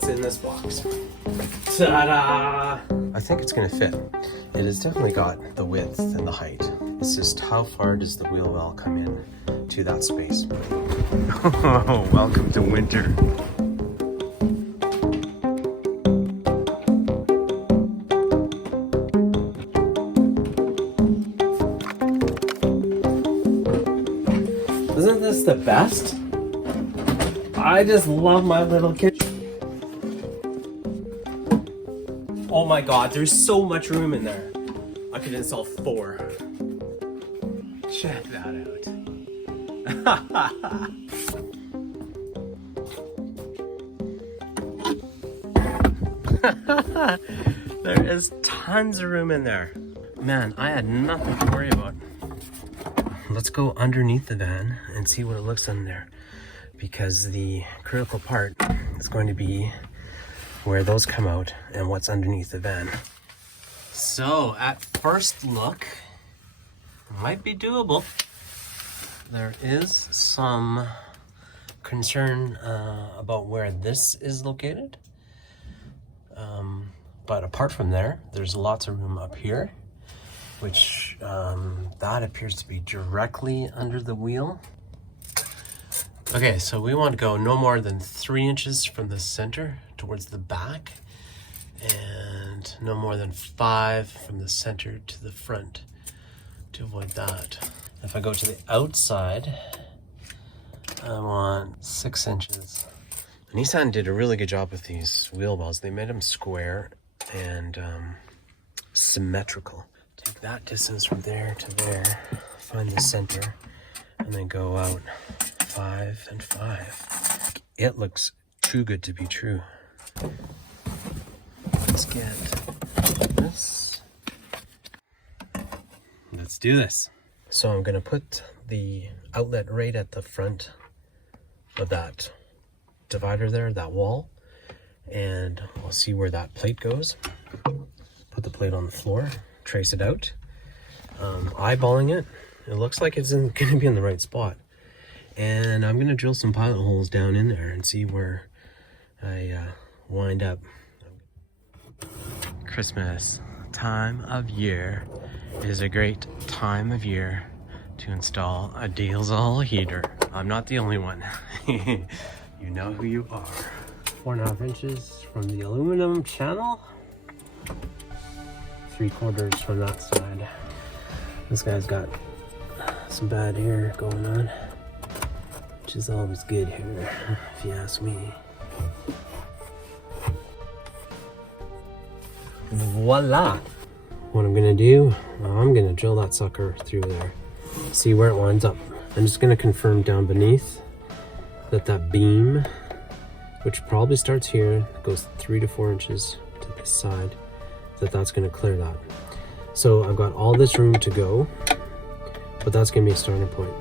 what's in this box. Ta-da! I think it's gonna fit. It has definitely got the width and the height. It's just how far does the wheel well come in to that space. Oh, welcome to winter. Isn't this the best? I just love my little kitchen. Oh my god, there's so much room in there. I could install 4. Check that out. There is tons of room in there. Man, I had nothing to worry about. Let's go underneath the van and see what it looks in there, because the critical part is going to be where those come out and what's underneath the van. So at first look, it might be doable. There is some concern about where this is located. But apart from there, there's lots of room up here, which that appears to be directly under the wheel. Okay, so we want to go no more than 3 inches from the center towards the back, and no more than 5 from the center to the front to avoid that. If I go to the outside, I want 6 inches. Nissan did a really good job with these wheel wells. They made them square and symmetrical. Take that distance from there to there, find the center, and then go out 5 and 5. It looks too good to be true. Let's get this. Let's do this. So I'm gonna put the outlet right at the front of that divider there, that wall, and I'll see where that plate goes. Put the plate on the floor, trace it out. Eyeballing it, it looks like it's gonna be in the right spot. And I'm gonna drill some pilot holes down in there and see where I wind up. Christmas time of year is a great time of year to install a diesel heater. I'm not the only one. You know who you are. 4.5 inches from the aluminum channel, 3/4 from that side. This guy's got some bad hair going on, which is always good hair, if you ask me. Voila! What I'm gonna do, I'm gonna drill that sucker through there, see where it winds up. I'm just gonna confirm down beneath that beam, which probably starts here, goes 3 to 4 inches to this side, that's gonna clear that. So I've got all this room to go, but that's gonna be a starting point.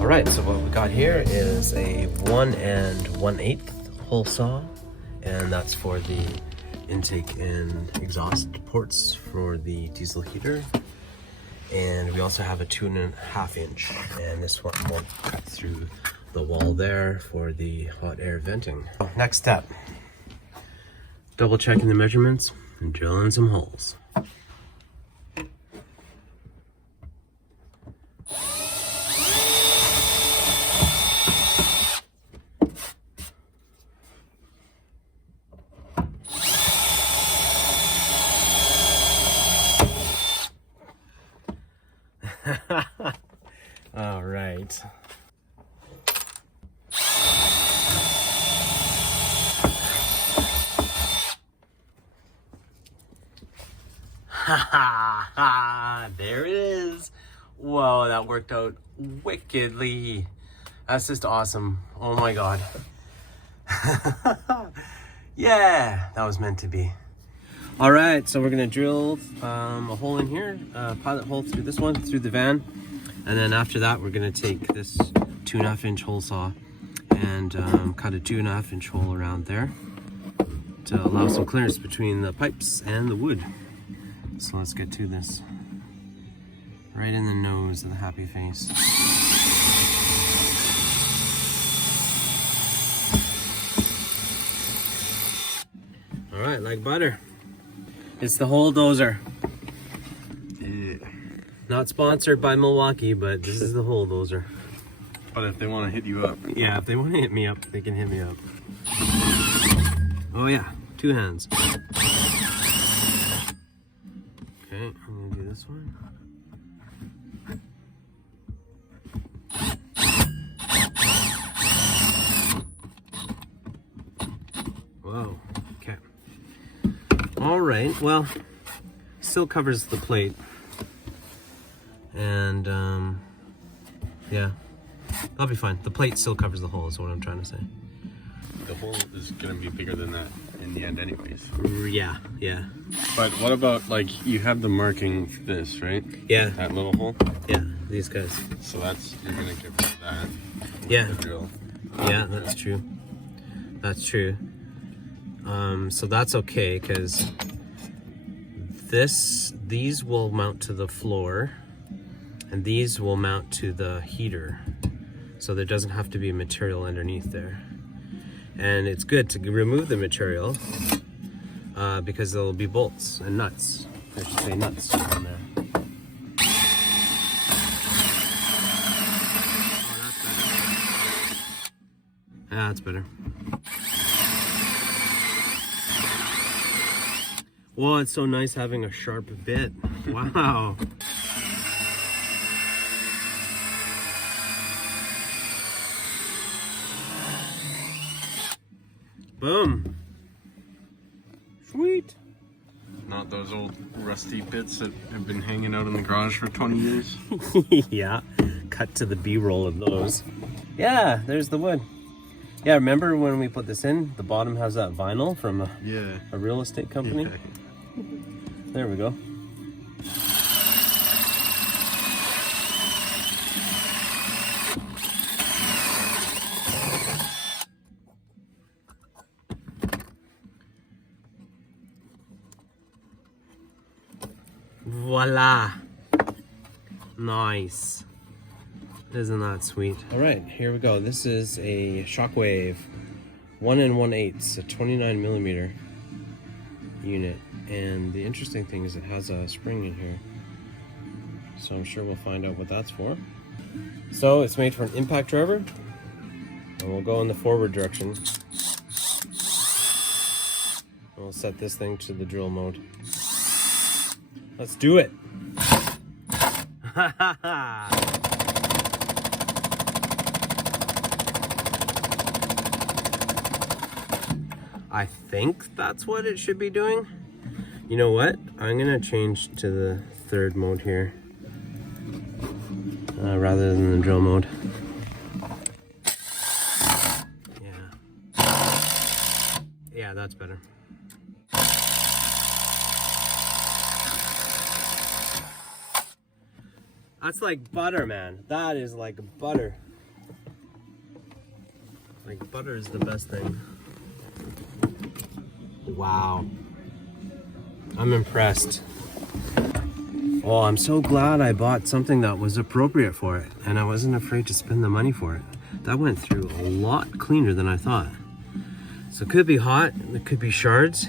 Alright, so what we got here is a 1 1/8 hole saw, and that's for the intake and exhaust ports for the diesel heater. And we also have a 2.5 inch, and this one will cut through the wall there for the hot air venting. Next step, double checking the measurements and drilling some holes. All right. There it is. Whoa, that worked out wickedly. That's just awesome. Oh my God. Yeah, that was meant to be. All right, so we're gonna drill a hole in here, pilot hole through this one, through the van. And then after that, we're gonna take this 2.5 inch hole saw and cut a 2.5 inch hole around there to allow some clearance between the pipes and the wood. So let's get to this. Right in the nose of the happy face. All right, like butter. It's the whole dozer. Yeah. Not sponsored by Milwaukee, but this is the whole dozer. But if they want to hit you up. Yeah, if they want to hit me up, they can hit me up. Oh yeah, 2 hands. Okay, I'm gonna do this one. Whoa, okay. All right, well, still covers the plate. And yeah, that'll be fine. The plate still covers the hole is what I'm trying to say. The hole is going to be bigger than that in the end anyways. Yeah, yeah. But what about, like, you have the marking for this, right? Yeah. That little hole? Yeah, these guys. So that's, you're going to get rid of that. Yeah. The drill. Yeah, that's true. That's true. So that's okay, because these will mount to the floor, and these will mount to the heater. So there doesn't have to be material underneath there. And it's good to remove the material because there'll be bolts and nuts. I should say nuts on there. That's better. Well, it's so nice having a sharp bit. Wow. Boom. Sweet. Not those old rusty bits that have been hanging out in the garage for 20 years. Yeah, cut to the B-roll of those. Yeah, there's the wood. Yeah, remember when we put this in, the bottom has that vinyl from a real estate company? Yeah. There we go. Voila. Nice. Isn't that sweet? All right, here we go. This is a Shockwave 1 1/8, a 29 millimeter unit. And the interesting thing is it has a spring in here. So I'm sure we'll find out what that's for. So it's made for an impact driver. And we'll go in the forward direction. And we'll set this thing to the drill mode. Let's do it. I think that's what it should be doing. You know what? I'm gonna change to the third mode here rather than the drill mode. Yeah, that's better. That's like butter, man. That is like butter. Like butter is the best thing. Wow. I'm impressed. Oh, I'm so glad I bought something that was appropriate for it, and I wasn't afraid to spend the money for it. That went through a lot cleaner than I thought. So it could be hot, it could be shards,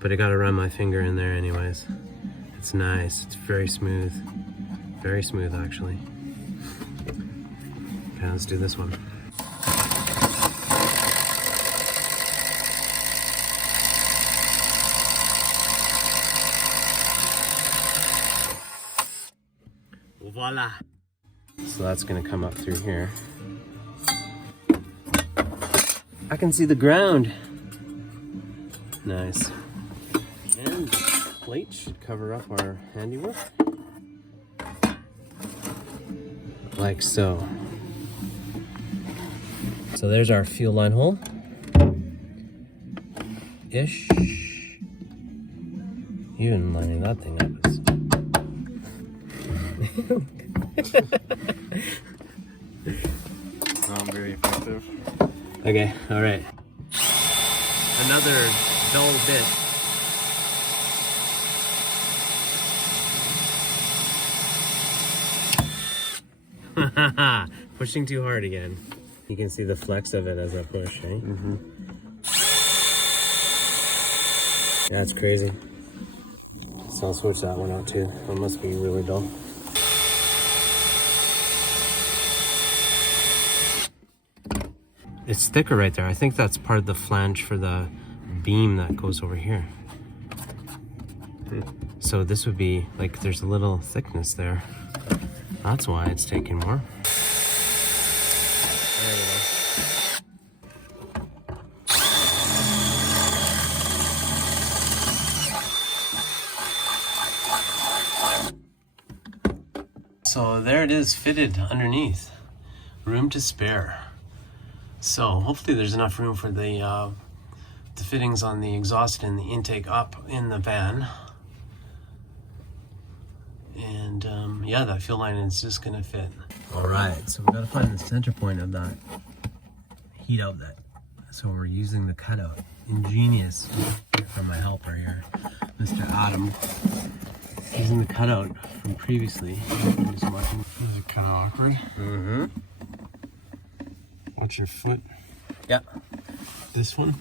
but I gotta run my finger in there anyways. It's nice, it's very smooth. Very smooth, actually. Okay, let's do this one. Voila. So that's gonna come up through here. I can see the ground. Nice. And the plate should cover up our handiwork. Like so. So there's our fuel line hole. Ish. Even lining that thing up is... Not very effective. Okay, alright. Another dull bit. Pushing too hard again. You can see the flex of it as I push, eh? Mm-hmm. That's crazy. So I'll switch that one out too. That must be really dull. It's thicker right there. I think that's part of the flange for the beam that goes over here. So this would be like there's a little thickness there. That's why it's taking more. There we go. So there it is, fitted underneath. Room to spare. So hopefully there's enough room for the fittings on the exhaust and the intake up in the van. And yeah, that fuel line is just gonna fit. All right, so we gotta find the center point of that heat outlet. So we're using the cutout. Ingenious from my helper here, Mr. Adam. Using the cutout from previously. Just watching. This is kind of awkward. Mm-hmm. Watch your foot. Yeah. This one?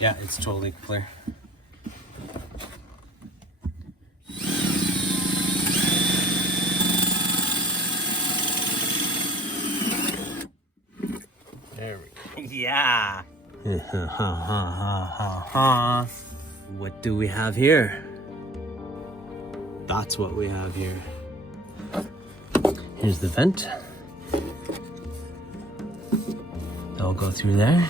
Yeah, it's totally clear. There we go. Yeah. What do we have here? That's what we have here. Here's the vent. That'll go through there.